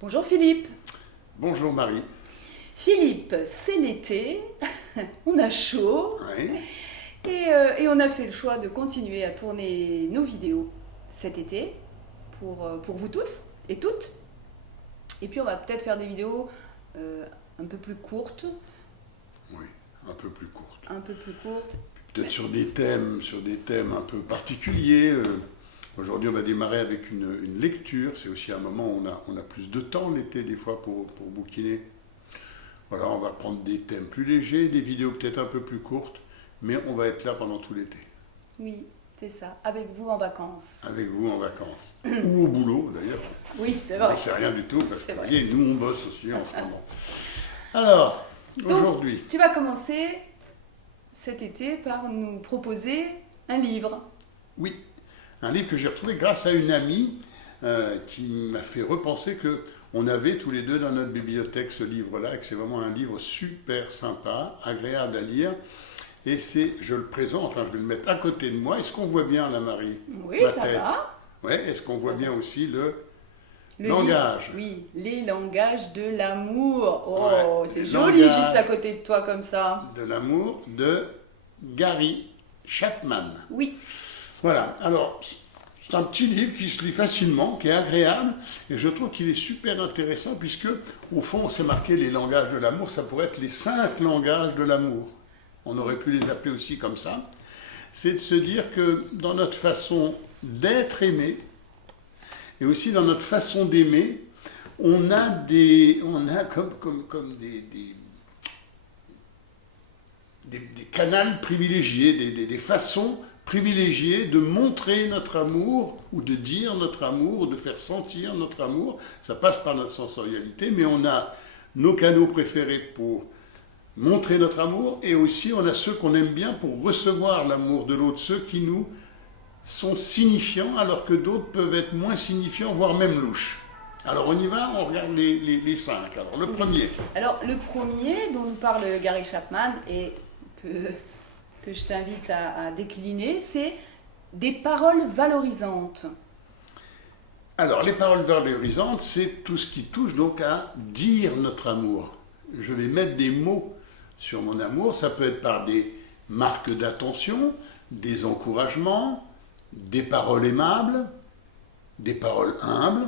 Bonjour Philippe. Bonjour Marie. Philippe, c'est l'été, on a chaud Oui. et on a fait le choix de continuer à tourner nos vidéos cet été pour vous tous et toutes. Et puis on va peut-être faire des vidéos un peu plus courtes. Oui, un peu plus courte. Un peu plus courtes. Peut-être sur des thèmes un peu particuliers. Aujourd'hui, on va démarrer avec une lecture. C'est aussi un moment où on a plus de temps l'été, des fois, pour bouquiner. Voilà, on va prendre des thèmes plus légers, des vidéos peut-être un peu plus courtes, mais on va être là pendant tout l'été. Oui, c'est ça, avec vous en vacances. Avec vous en vacances. Ou au boulot, d'ailleurs. Oui, c'est vrai. On ne sait rien du tout, parce C'est que, vrai. vous voyez, nous, on bosse aussi en ce moment. Alors, Donc, aujourd'hui, tu vas commencer cet été par nous proposer un livre. oui, un livre que j'ai retrouvé grâce à une amie qui m'a fait repenser que on avait tous les deux dans notre bibliothèque ce livre-là, et que c'est vraiment un livre super sympa, agréable à lire. Et c'est, je le présente, je vais le mettre à côté de moi. Est-ce qu'on voit bien, la Marie? Oui, Ma ça tête. va. Ouais, est-ce qu'on voit bien aussi le Le langage? livre, oui, les langages de l'amour. Oh, Ouais, c'est les joli langages. juste à côté de toi comme ça. De l'amour de Gary Chapman. Oui, Voilà, alors c'est un petit livre qui se lit facilement, qui est agréable, et je trouve qu'il est super intéressant puisque, au fond, on s'est marqué les langages de l'amour, ça pourrait être les 5 langages de l'amour. On aurait pu les appeler aussi comme ça. C'est de se dire que dans notre façon d'être aimé, et aussi dans notre façon d'aimer, on a comme des canaux privilégiés, des façons privilégiées de montrer notre amour, ou de dire notre amour, ou de faire sentir notre amour. Ça passe par notre sensorialité, mais on a nos canaux préférés pour montrer notre amour, et aussi on a ceux qu'on aime bien pour recevoir l'amour de l'autre, ceux qui nous sont signifiants, alors que d'autres peuvent être moins signifiants, voire même louches. Alors on y va, on regarde les 5. Alors le premier. alors le premier dont nous parle Gary Chapman et que je t'invite à décliner, c'est des paroles valorisantes. Alors, les paroles valorisantes, c'est tout ce qui touche donc à dire notre amour. Je vais mettre des mots sur mon amour. Ça peut être par des marques d'attention, des encouragements, des paroles aimables, des paroles humbles,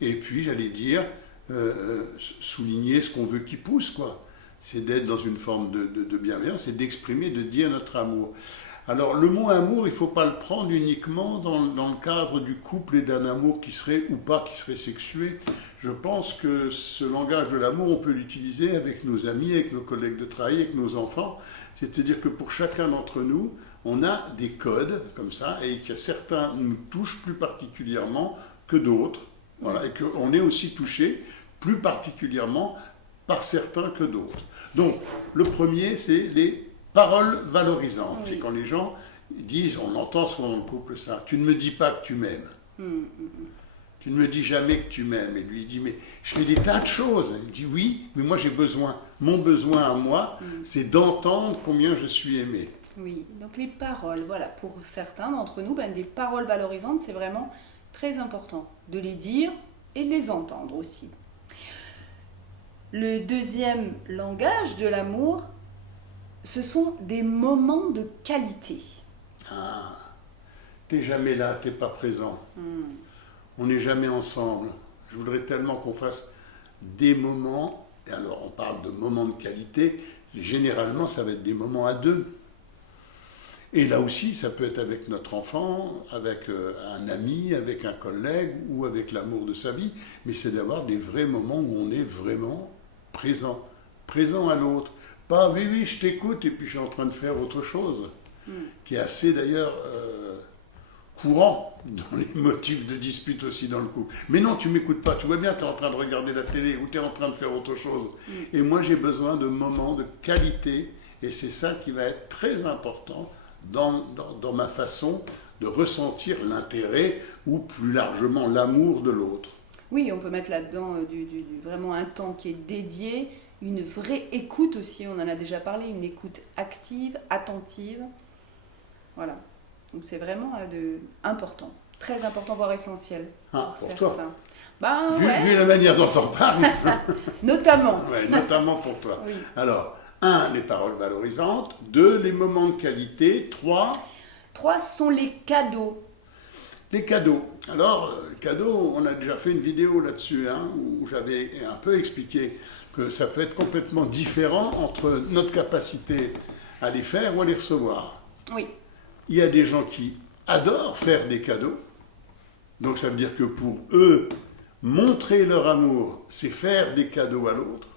et puis, j'allais dire, souligner ce qu'on veut qui pousse, quoi. C'est d'être dans une forme de bienveillance et d'exprimer, de dire notre amour. Alors, le mot amour, il ne faut pas le prendre uniquement dans le cadre du couple et d'un amour qui serait ou pas, qui serait sexué. Je pense que ce langage de l'amour, on peut l'utiliser avec nos amis, avec nos collègues de travail, avec nos enfants. C'est-à-dire que pour chacun d'entre nous, on a des codes comme ça, et que certains nous touchent plus particulièrement que d'autres. Voilà, et qu'on est aussi touché plus particulièrement par certains que d'autres. Donc, le premier, c'est les paroles valorisantes. Oui. C'est quand les gens disent, on entend souvent dans le couple ça, tu ne me dis pas que tu m'aimes. Tu ne me dis jamais que tu m'aimes. Et lui, il dit, mais je fais des tas de choses. Il dit, oui, mais moi j'ai besoin. Mon besoin à moi, c'est d'entendre combien je suis aimé. Oui, donc les paroles, voilà, pour certains d'entre nous, des paroles valorisantes, c'est vraiment très important de les dire et de les entendre aussi. Le deuxième langage de l'amour, ce sont des moments de qualité. Ah, t'es jamais là, t'es pas présent. On n'est jamais ensemble. Je voudrais tellement qu'on fasse des moments, et alors on parle de moments de qualité, généralement ça va être des moments à deux. Et là aussi, ça peut être avec notre enfant, avec un ami, avec un collègue ou avec l'amour de sa vie, mais c'est d'avoir des vrais moments où on est vraiment présent à l'autre. Pas oui, oui, je t'écoute et puis je suis en train de faire autre chose, qui est assez d'ailleurs courant dans les motifs de dispute aussi dans le couple. Mais non, tu m'écoutes pas, tu vois bien, tu es en train de regarder la télé ou tu es en train de faire autre chose. Et moi, j'ai besoin de moments de qualité, et c'est ça qui va être très important dans ma façon de ressentir l'intérêt ou plus largement l'amour de l'autre. Oui, on peut mettre là-dedans vraiment un temps qui est dédié, une vraie écoute aussi, on en a déjà parlé, une écoute active, attentive. Voilà, donc c'est vraiment important, très important, voire essentiel. Ah, pour certains. toi. Ben, Vu la manière dont on parle. Notamment. Ouais, notamment pour toi. Oui. Alors, 1, les paroles valorisantes. 2, les moments de qualité. 3, 3 sont les cadeaux. les cadeaux. Alors, les cadeaux, on a déjà fait une vidéo là-dessus, hein, où j'avais un peu expliqué que ça peut être complètement différent entre notre capacité à les faire ou à les recevoir. Oui. Il y a des gens qui adorent faire des cadeaux. Donc ça veut dire que pour eux, montrer leur amour, c'est faire des cadeaux à l'autre.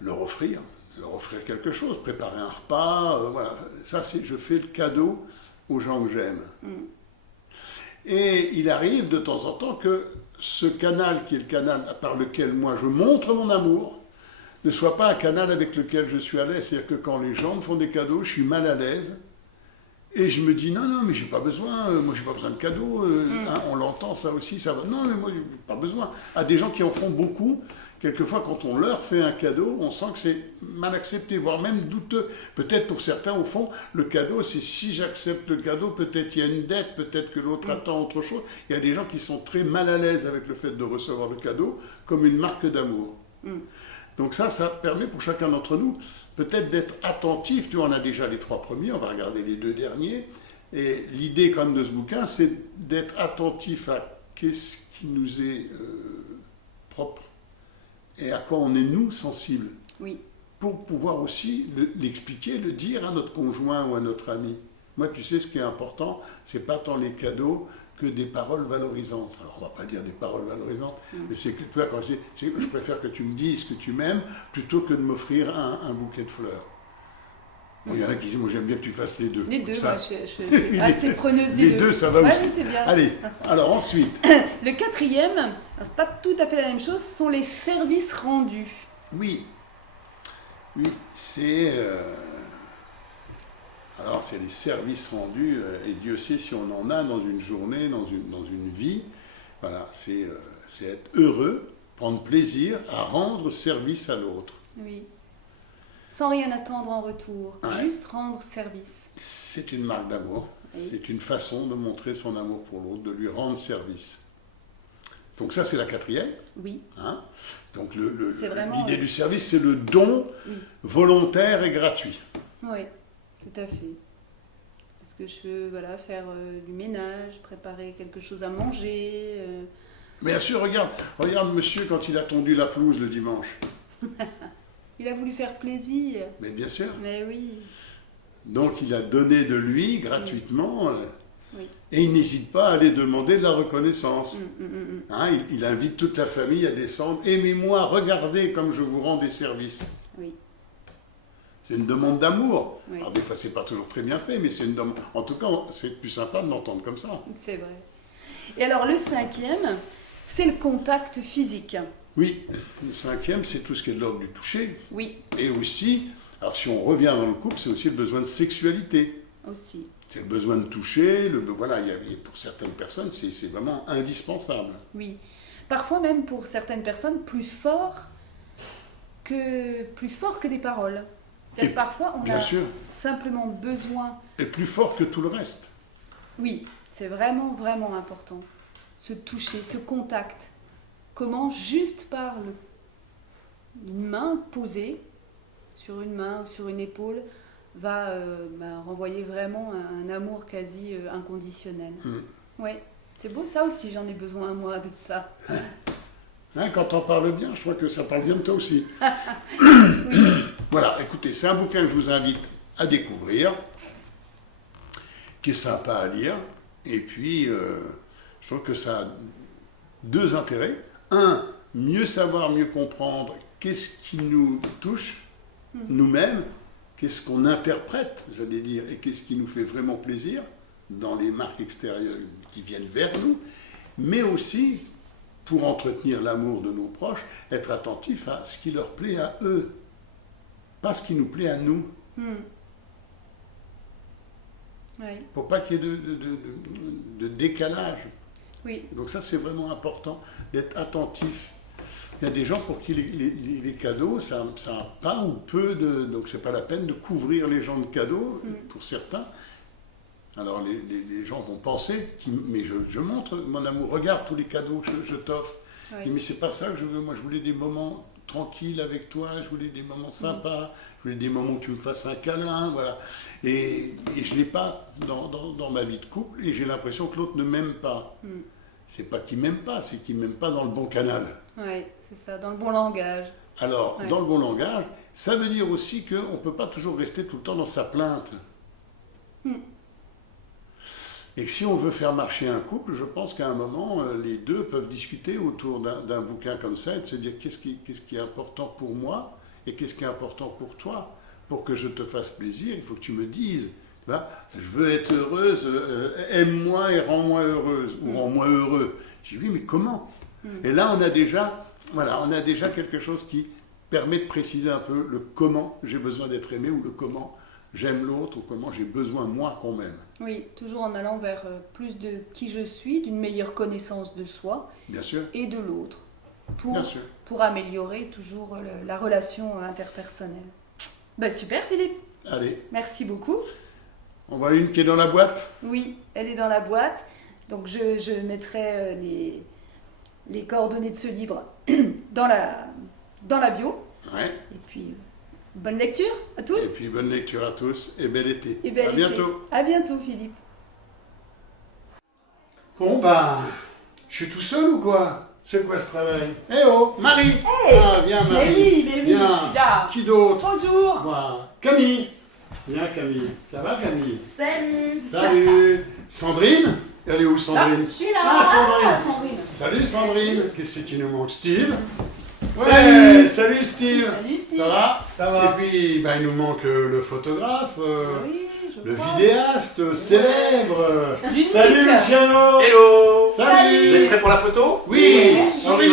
Leur offrir quelque chose, préparer un repas, voilà. Ça, c'est je fais le cadeau aux gens que j'aime. Et il arrive de temps en temps que ce canal, qui est le canal par lequel moi je montre mon amour, ne soit pas un canal avec lequel je suis à l'aise. C'est-à-dire que quand les gens me font des cadeaux, je suis mal à l'aise. Et je me dis, non, mais j'ai pas besoin, moi j'ai pas besoin de cadeaux, hein, on l'entend ça aussi, ça va. Non, mais moi j'ai pas besoin. À des gens qui en font beaucoup, quelquefois quand on leur fait un cadeau, on sent que c'est mal accepté, voire même douteux. Peut-être pour certains, au fond, le cadeau, c'est si j'accepte le cadeau, peut-être il y a une dette, peut-être que l'autre attend autre chose. Il y a des gens qui sont très mal à l'aise avec le fait de recevoir le cadeau comme une marque d'amour. Donc ça permet pour chacun d'entre nous peut-être d'être attentif. Tu vois, on a déjà les 3 premiers, on va regarder les 2 derniers. Et l'idée quand même de ce bouquin, c'est d'être attentif à qu'est-ce qui nous est propre et à quoi on est nous sensibles. Oui. Pour pouvoir aussi l'expliquer, le dire à notre conjoint ou à notre ami. Moi, tu sais, ce qui est important, c'est pas tant les cadeaux que des paroles valorisantes. Alors, on va pas dire des paroles valorisantes, mais c'est que, tu vois, quand je préfère que tu me dises que tu m'aimes plutôt que de m'offrir un bouquet de fleurs. Bon, il y en a qui disent, moi j'aime bien que tu fasses les deux. Les deux, ça, je suis assez preneuse des deux. Les deux, ça va aussi. Oui, c'est bien. Allez, alors ensuite. Le 4e, c'est pas tout à fait la même chose, sont les services rendus. Oui, c'est... Alors, c'est les services rendus, et Dieu sait si on en a dans une journée, dans une vie. Voilà, c'est être heureux, prendre plaisir à rendre service à l'autre. Oui. Sans rien attendre en retour, Ouais. juste rendre service. C'est une marque d'amour. Oui. C'est une façon de montrer son amour pour l'autre, de lui rendre service. Donc ça, c'est la 4e. Oui. Hein. Donc C'est vraiment, l'idée du service, c'est le don volontaire et gratuit. Oui, tout à fait. Parce que je veux faire du ménage, préparer quelque chose à manger. Bien sûr, regarde monsieur quand il a tondu la pelouse le dimanche. Il a voulu faire plaisir. Mais bien sûr. Mais oui. Donc il a donné de lui gratuitement, Oui. et il n'hésite pas à aller demander de la reconnaissance. Hein, il invite toute la famille à descendre. Aimez-moi, regardez comme je vous rends des services. Oui. C'est une demande d'amour. Oui. Alors des fois c'est pas toujours très bien fait, mais c'est une demande. En tout cas, c'est plus sympa de l'entendre comme ça. C'est vrai. Et alors le 5e, c'est le contact physique. Oui, le 5e, c'est tout ce qui est de l'ordre du toucher. Oui, Et aussi, alors si on revient dans le couple, c'est aussi le besoin de sexualité. aussi. C'est le besoin de toucher, voilà, pour certaines personnes, c'est vraiment indispensable. Oui. Parfois même pour certaines personnes, plus fort que des paroles. C'est-à-dire Et que parfois on bien a sûr. simplement besoin. Et plus fort que tout le reste. Oui, c'est vraiment, vraiment important. Ce toucher, ce contact. Comment juste par une main posée sur une main ou sur une épaule va renvoyer vraiment un amour quasi inconditionnel. Oui, c'est beau ça aussi, j'en ai besoin moi de ça. Hein, quand on parle bien, je crois que ça parle bien de toi aussi. Voilà, écoutez, c'est un bouquin que je vous invite à découvrir, qui est sympa à lire, et puis je trouve que ça a 2 intérêts. Un, mieux savoir, mieux comprendre qu'est-ce qui nous touche, nous-mêmes, qu'est-ce qu'on interprète, j'allais dire, et qu'est-ce qui nous fait vraiment plaisir dans les marques extérieures qui viennent vers nous, mais aussi, pour entretenir l'amour de nos proches, être attentif à ce qui leur plaît à eux, pas ce qui nous plaît à nous. Oui. Pour pas qu'il y ait de décalage. Oui. Donc ça, c'est vraiment important, d'être attentif. Il y a des gens pour qui les cadeaux, ça n'a pas ou peu de... Donc c'est pas la peine de couvrir les gens de cadeaux, pour certains. Alors les gens vont penser, mais je montre mon amour, regarde tous les cadeaux que je t'offre. Oui. Je dis, mais c'est pas ça que je veux, moi je voulais des moments tranquilles avec toi, je voulais des moments sympas, je voulais des moments où tu me fasses un câlin, voilà. Et je ne l'ai pas dans ma vie de couple, et j'ai l'impression que l'autre ne m'aime pas. C'est pas qu'il m'aime pas, c'est qu'il m'aime pas dans le bon canal. Oui, c'est ça, dans le bon langage. Alors, Ouais. dans le bon langage, ça veut dire aussi qu'on ne peut pas toujours rester tout le temps dans sa plainte. Et que si on veut faire marcher un couple, je pense qu'à un moment, les deux peuvent discuter autour d'un bouquin comme ça et de se dire qu'est-ce qui est important pour moi et qu'est-ce qui est important pour toi. Pour que je te fasse plaisir, il faut que tu me dises, tu vois, je veux être heureuse, aime-moi et rends-moi heureuse, ou rends-moi heureux. Je dis oui, mais comment? Et là, on a déjà quelque chose qui permet de préciser un peu le comment j'ai besoin d'être aimé ou le comment j'aime l'autre ou comment j'ai besoin, moi, qu'on m'aime. Oui, toujours en allant vers plus de qui je suis, d'une meilleure connaissance de soi Bien sûr, et de l'autre, bien sûr. pour améliorer toujours la relation interpersonnelle. Ben super Philippe, Allez, merci beaucoup. on voit une qui est dans la boîte. Oui, elle est dans la boîte, donc je mettrai les coordonnées de ce livre dans la bio. Ouais. Et puis, bonne lecture à tous. Et puis, bonne lecture à tous et bel été. Et bel À été. bientôt. À bientôt Philippe. Bon, ben, je suis tout seul ou quoi? C'est quoi ce travail? Eh oh, Marie! Ah, viens Marie! Mais oui, Viens. je suis là. Qui d'autre? Bonjour. Moi. Camille! Viens Camille. Ça va Camille? Salut. Salut! Sandrine? Elle est où Sandrine? Je suis là. Ah, Sandrine! Sandrine. Salut Sandrine! Qu'est-ce qui nous manque? Steve? Ouais! Salut Steve! Salut Steve. Ça va? Ça va. Et puis, ben, il nous manque le photographe, Oui, je le crois. vidéaste célèbre. Ludovic. Salut Luciano! Hello. Salut! Vous êtes prêts pour la photo? Oui! Oui. Souriez!